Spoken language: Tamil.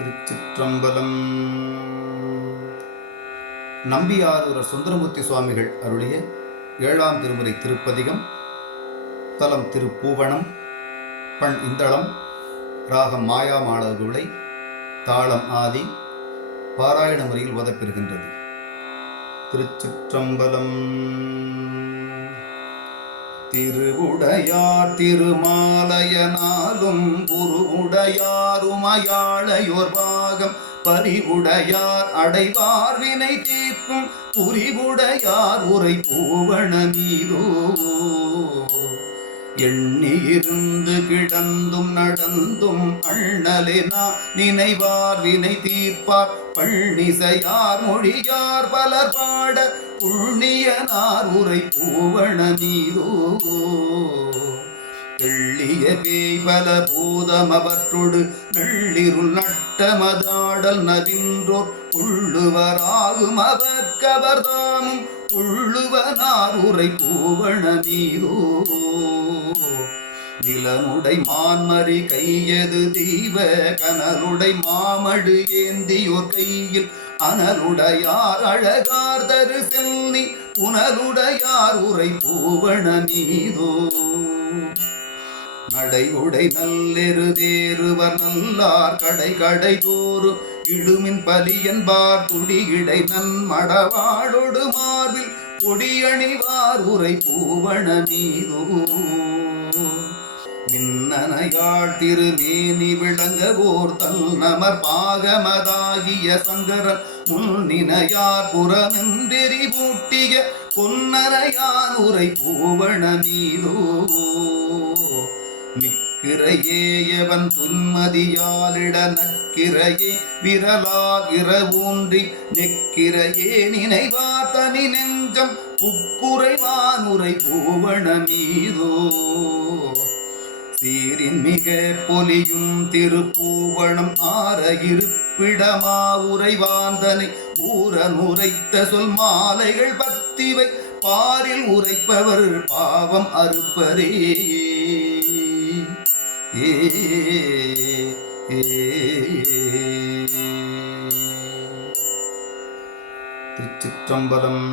திருச்சிற்றம்பலம். நம்பியாரூரர் சுந்தரமூர்த்தி சுவாமிகள் அருளிய 7ஆம் திருமுறை திருப்பதிகம். தலம் திருப்பூவனம், பண் இந்தளம், ராகம் மாயாமாளகுளை, தாளம் ஆதி, பாராயண முறையில் ஓதப்பெறுகின்றது. திருச்சிற்றம்பலம். திருவுடையார் திருமாலயனாலும் குருவுடையாருமயாளையோர் பாகம் பரிவுடையார் அடைவார் வினை தீர்க்கும் புரிவுடையார் உரை பூவண மீதோ எண்ணியிருந்து கிடந்தும் நடந்தும் அண்ணலெனா நினைவார் வினை தீர்ப்பார் பள்ளிசையார் மொழியார் பலர் பாட புண்ணியனார் உரை பூவண மீதோ தெள்ளிய பேய்பல பூதம் அவற்றொடு நள்ளிருள் நட்டமதாடல் நவின்றோர் உள்ளுவராகும் அவர்கவர்தாமும் உள்ளுவனார் உரை பூவண மீதோ நிலனுடை மான்மறி கையது தெய்வ கனலுடை மாமடு ஏந்தியோர் கையில் அனலுடையார் அழகார் தரு செல்னி புனலுடையார் உரை பூவண மீதோ நடைவுடை நல்லெரு தேருவர் நல்லார் கடை கடை தோறும் இடுமின் பலியன்பார் துடியிடை நன்மடவாளொடு மார்பில் பொடியணிவார் உரை பூவண மீதோ மின்னனையாள் திருமேனி விளங்கவோர் தல் நமர் பாகமதாகிய சங்கரன் முன்னினையார் புறமென்றெறி பூட்டிய பொன்னரையான் உரை பூவண மீதோ மிக்கிரையேயவன் துன்மதியாலிட நக்கிரையே விரலால் இரவூன்றி நெக்கிரையே நினைவார் தனி நெஞ்சம் புக்குறைவான் உரை பூவண மீதோ சீரின் மிக பொலியும் திருப்பூவணம் ஆர இருப்பிடமா உரைவாந்தனை ஊரன் உரைத்த சொல் மாலைகள் பத்திவை பாரில் உரைப்பவர் பாவம் அறுப்பரே திருச்சிற்றம்பலம்.